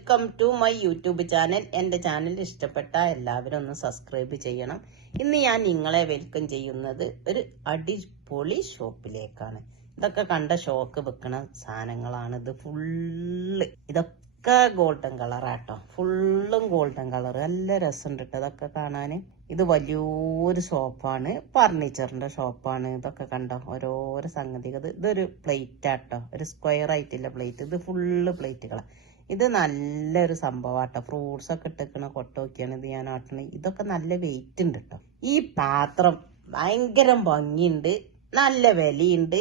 Welcome to my YouTube channel. എൻ്റെ channel ഇഷ്ടപ്പെട്ട എല്ലാവരും ഒന്ന് സബ്സ്ക്രൈബ് ചെയ്യണം. ഇന്ന് ഞാൻ നിങ്ങളെ വെൽക്കം ചെയ്യുന്നത് ഒരു അടിപൊളി ഷോപ്പിലേക്കാണ്. ഇതൊക്കെ കണ്ട ഷോക്ക് വെക്കണ സാധനങ്ങളാണ്. ഇത് ഫുള്ള് ഇതൊക്കെ ഗോൾഡൻ കളറാട്ടോ. ഫുള്ളും ഗോൾഡൻ കളർ. നല്ല രസമുണ്ട് കേട്ടോ ഇതൊക്കെ കാണാൻ. ഇത് വലിയൊരു ഷോപ്പാണ്, ഫർണിച്ചറിന്റെ ഷോപ്പാണ്. ഇതൊക്കെ കണ്ടോ ഓരോരോ സംഗതികൾ. ഇതൊരു പ്ലേറ്റ് ആട്ടോ, ഒരു സ്ക്വയർ ആയിട്ടില്ല പ്ലേറ്റ്. ഇത് ഫുള്ള് പ്ലേറ്റുകളാണ്. ഇത് നല്ലൊരു സംഭവമാട്ടോ. ഫ്രൂട്ട്സ് ഒക്കെ ഇട്ടിക്കണ കൊട്ടൊക്കെയാണ് ഇത് ഞാൻ ആട്ടണത്. ഇതൊക്കെ നല്ല വെയിറ്റ് ഉണ്ട് കേട്ടോ. ഈ പാത്രം ഭയങ്കര ഭംഗിയുണ്ട്, നല്ല വിലയുണ്ട്,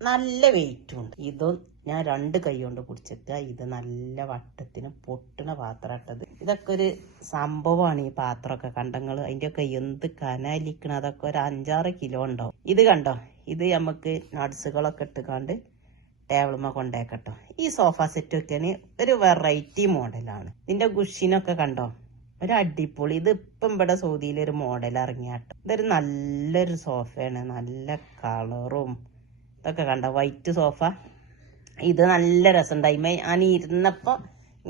നല്ല വെയിറ്റും ഉണ്ട്. ഇതും ഞാൻ 2 കൈ കൊണ്ട് പിടിച്ചിട്ട് ഇത് നല്ല വട്ടത്തിന് പൊട്ടണ പാത്രട്ടത്. ഇതൊക്കെ ഒരു സംഭവമാണ്. ഈ പാത്രമൊക്കെ കണ്ടങ്ങൾ അതിൻ്റെയൊക്കെ എന്ത് കനാലിക്കണം. അതൊക്കെ ഒരു 5-6 കിലോ ഉണ്ടാവും. ഇത് കണ്ടോ, ഇത് നമുക്ക് നട്സുകളൊക്കെ ഇട്ടുകാണ്ട് ടേബിളുമ്മ കൊണ്ടേക്കട്ടോ. ഈ സോഫ സെറ്റ് ഒക്കെയാണ് ഒരു വെറൈറ്റി മോഡലാണ്. ഇതിന്റെ കുഷിനൊക്കെ കണ്ടോ, ഒരു അടിപൊളി. ഇത് ഇപ്പം ഇവിടെ സൗദിയിലൊരു മോഡൽ ഇറങ്ങിയാട്ടോ. ഇതൊരു നല്ലൊരു സോഫയാണ്, നല്ല കളറും ഇതൊക്കെ കണ്ടോ, വൈറ്റ് സോഫ. ഇത് നല്ല രസമുണ്ടായി. ഞാൻ ഇരുന്നപ്പോ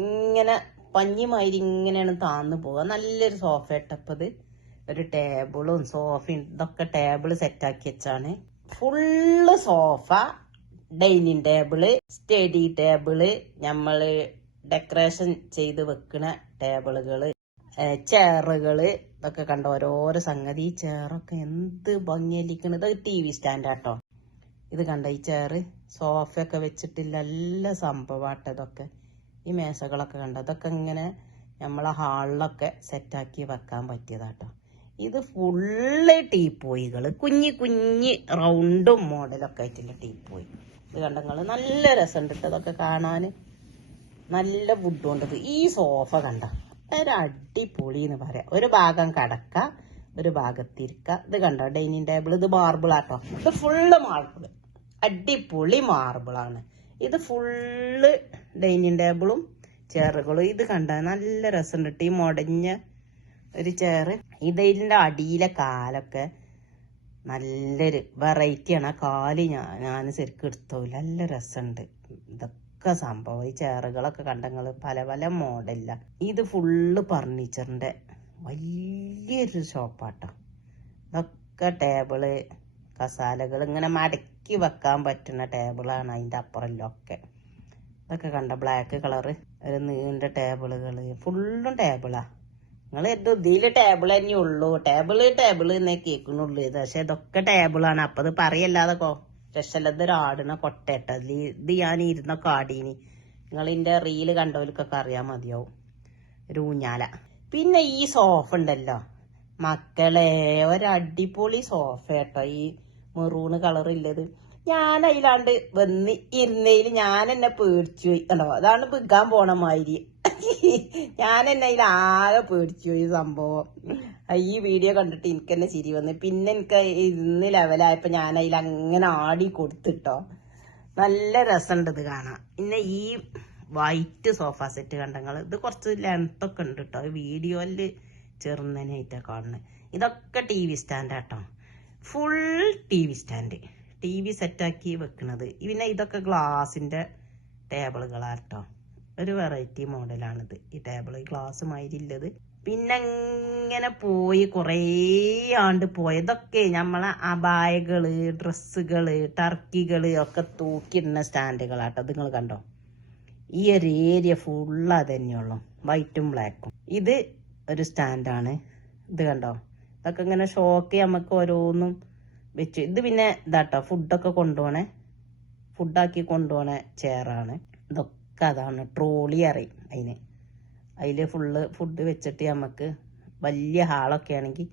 ഇങ്ങനെ പഞ്ഞിമാതിരി ഇങ്ങനെയാണ് താന്നു പോവുക. നല്ലൊരു സോഫ ഇട്ടപ്പത്. ഒരു ടേബിളും സോഫയും ഇതൊക്കെ ടേബിള് സെറ്റാക്കി വെച്ചാണ്. Full sofa, dining table, study table, നമ്മള് ഡെക്കറേഷൻ ചെയ്ത് വെക്കണ ടേബിളുകള്, ചെയറുകള് ഇതൊക്കെ കണ്ട ഓരോരോ സംഗതി. ഈ ചെയറൊക്കെ എന്ത് ഭംഗിയല്ലിക്കണത്. TV സ്റ്റാൻഡാട്ടോ. ഇത് കണ്ട ഈ ചെയറ് സോഫയൊക്കെ വെച്ചിട്ടില്ല, നല്ല സംഭവമാട്ടോ ഇതൊക്കെ. ഈ മേശകളൊക്കെ കണ്ട, ഇതൊക്കെ ഇങ്ങനെ നമ്മളെ ഹാളിലൊക്കെ സെറ്റാക്കി വെക്കാൻ പറ്റിയതാട്ടോ. ഇത് ഫുള്ള് ടീപ്പോയികള്, കുഞ്ഞി കുഞ്ഞി റൗണ്ടും മോഡലൊക്കെ ആയിട്ടുള്ള ടീപ്പോയി. ഇത് കണ്ടങ്ങള് നല്ല രസമുണ്ട് കേട്ടോ ഇതൊക്കെ കാണാന്. നല്ല വുഡ് കൊണ്ടത്. ഈ സോഫ കണ്ട ഒരു അടിപൊളി എന്ന് പറയാം. ഒരു ഭാഗം കടക്ക, ഒരു ഭാഗത്തിരിക്ക. ഇത് കണ്ടോ ഡൈനിങ് ടേബിൾ. ഇത് മാർബിളാട്ടോ. ഇത് ഫുള്ള് മാർബിള്, അടിപൊളി മാർബിളാണ്. ഇത് ഫുള്ള് ഡൈനിങ് ടേബിളും ചെയറുകളും. ഇത് കണ്ട നല്ല രസമുണ്ട്. ഈ മുടഞ്ഞ ഒരു ചെയറ്. ഇതിന്റെ അടിയിലെ കാലൊക്കെ നല്ലൊരു വെറൈറ്റിയാണ്. ആ കാല് ഞാൻ ശരിക്കും എടുത്തോല്ല, നല്ല രസമുണ്ട്. ഇതൊക്കെ സംഭവം. ഈ ചെയറുകളൊക്കെ കണ്ടങ്ങള് പല പല മോഡലില്ല. ഇത് ഫുള്ള് ഫർണിച്ചറിന്റെ വലിയൊരു ഷോപ്പാട്ടോ. ഇതൊക്കെ ടേബിള്, കസാലകൾ ഇങ്ങനെ മടക്കി വെക്കാൻ പറ്റുന്ന ടേബിളാണ്. അതിന്റെ അപ്പുറമൊക്കെ ഇതൊക്കെ കണ്ട ബ്ലാക്ക് കളറ് ഒരു നീണ്ട ടേബിളുകള്. ഫുള്ളും ടേബിളാ. നിങ്ങൾ ഇതില് ടേബിൾ തന്നെ ഉള്ളൂ. ടേബിള് എന്നേ കേൾക്കണുള്ളൂ. പക്ഷെ ഇതൊക്കെ ടേബിളാണ്. അപ്പൊ അത് പറയല്ലാതെ രക്ഷലത് ആടുന്ന കൊട്ടേട്ട. ഇത് ഞാൻ ഇരുന്ന കാടീനി. നിങ്ങൾ ഇതിന്റെ റീല് കണ്ടവർക്കൊക്കെ അറിയാൻ മതിയാവും. ഒരു ഊഞ്ഞാല. പിന്നെ ഈ സോഫ ഉണ്ടല്ലോ മക്കളെ, ഒരടിപൊളി സോഫ കേട്ടോ. ഈ മെറൂണ് കളറില്ലത്. ഞാൻ അതിലാണ്ട് വന്ന് ഇരുന്നതിൽ ഞാൻ എന്നെ പേടിച്ചു പോയി കണ്ടോ. അതാണ് വിൽക്കാൻ പോണ മാതിരി. ഞാൻ എന്നെ അതിലാകെ പേടിച്ചു പോയി സംഭവം. ഈ വീഡിയോ കണ്ടിട്ട് എനിക്ക് തന്നെ ചിരി വന്ന്. പിന്നെ എനിക്ക് ഇരുന്ന് ലെവലായപ്പോ ഞാൻ അതിൽ അങ്ങനെ ആടി കൊടുത്തിട്ടോ. നല്ല രസമുണ്ട് ഇത് കാണാൻ. പിന്നെ ഈ വൈറ്റ് സോഫ സെറ്റ് കണ്ടങ്ങള്. ഇത് കുറച്ച് ലെങ്ത് ഒക്കെ ഉണ്ട് കേട്ടോ. വീഡിയോയില് ചെറുന്നനായിട്ടാ കാണുന്നത്. ഇതൊക്കെ TV സ്റ്റാൻഡാട്ടോ. ഫുൾ TV സ്റ്റാൻഡ്, TV സെറ്റാക്കി വെക്കണത്. പിന്നെ ഇതൊക്കെ ഗ്ലാസിന്റെ ടേബിളുകളാട്ടോ. ഒരു വെറൈറ്റി മോഡലാണിത്. ഈ ടേബിൾ ഗ്ലാസ് മാതിരില്ലത്. പിന്നെ ഇങ്ങനെ പോയി കുറേ ആണ്ട് പോയതൊക്കെ നമ്മളെ അബായകള്, ഡ്രസ്സുകള്, ടർക്കികള് ഒക്കെ തൂക്കിയിടുന്ന സ്റ്റാൻഡുകളാട്ടോ. നിങ്ങൾ കണ്ടോ, ഈ ഒരു ഏരിയ ഫുള്ള് അത് തന്നെയുള്ളൂ, വൈറ്റും ബ്ലാക്കും. ഇത് ഒരു സ്റ്റാൻഡാണ്. ഇത് കണ്ടോ, ഇതൊക്കെ ഇങ്ങനെ ഷോക്ക് നമുക്ക് ഓരോന്നും വെച്ച്. ഇത് പിന്നെ ഇതാട്ടോ ഫുഡൊക്കെ കൊണ്ടുപോണേ, ഫുഡാക്കി കൊണ്ടുപോണ ചെയറാണ്. ഇതൊക്കെ അതാണ് ട്രോളി അറിയും അതില് ഫുള്ള് ഫുഡ് വെച്ചിട്ട് നമുക്ക് വലിയ ഹാളൊക്കെ ആണെങ്കിൽ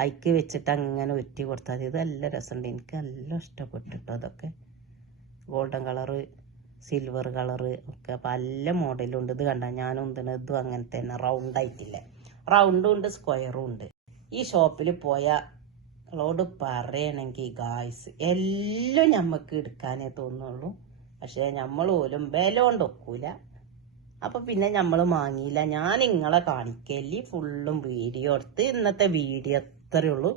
അതിക്ക് വെച്ചിട്ട് അങ്ങനെ ഒറ്റി കൊടുത്താൽ മതി. ഇത് നല്ല രസമുണ്ട്, എനിക്ക് നല്ല ഇഷ്ടപ്പെട്ടിട്ടോ. അതൊക്കെ ഗോൾഡൻ കളറ്, സിൽവർ കളറ് ഒക്കെ പല മോഡലും ഉണ്ട്. ഇത് കണ്ട ഞാൻ ഉന്തുന്നതും അങ്ങനെ തന്നെ റൗണ്ട് ആയിട്ടില്ല. റൗണ്ടും ഉണ്ട്, സ്ക്വയറും ഉണ്ട്. ഈ ഷോപ്പിൽ പോയാളോട് പറയണമെങ്കിൽ ഗായ്സ് എല്ലാം ഞമ്മക്ക് എടുക്കാനേ തോന്നുള്ളൂ. പക്ഷെ നമ്മൾ പോലും വില കൊണ്ട് ഒക്കൂല. അപ്പൊ പിന്നെ നമ്മൾ വാങ്ങിയില്ല. ഞാൻ നിങ്ങളെ കാണിക്കല് ഫുള്ളും വീഡിയോ എടുത്ത്. ഇന്നത്തെ വീഡിയോ അത്രയേ ഉള്ളൂ.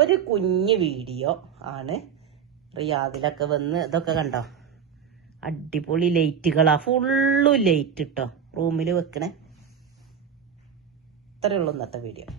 ഒരു കുഞ്ഞു വീഡിയോ ആണ്. റിയാദിലൊക്കെ വന്ന് ഇതൊക്കെ കണ്ടോ, അടിപൊളി ലൈറ്റുകളാ. ഫുള്ളും ലൈറ്റ് ഇട്ടോ. റൂമിൽ വെക്കണേ. ഇത്രയേ ഉള്ളൂ ഇന്നത്തെ വീഡിയോ.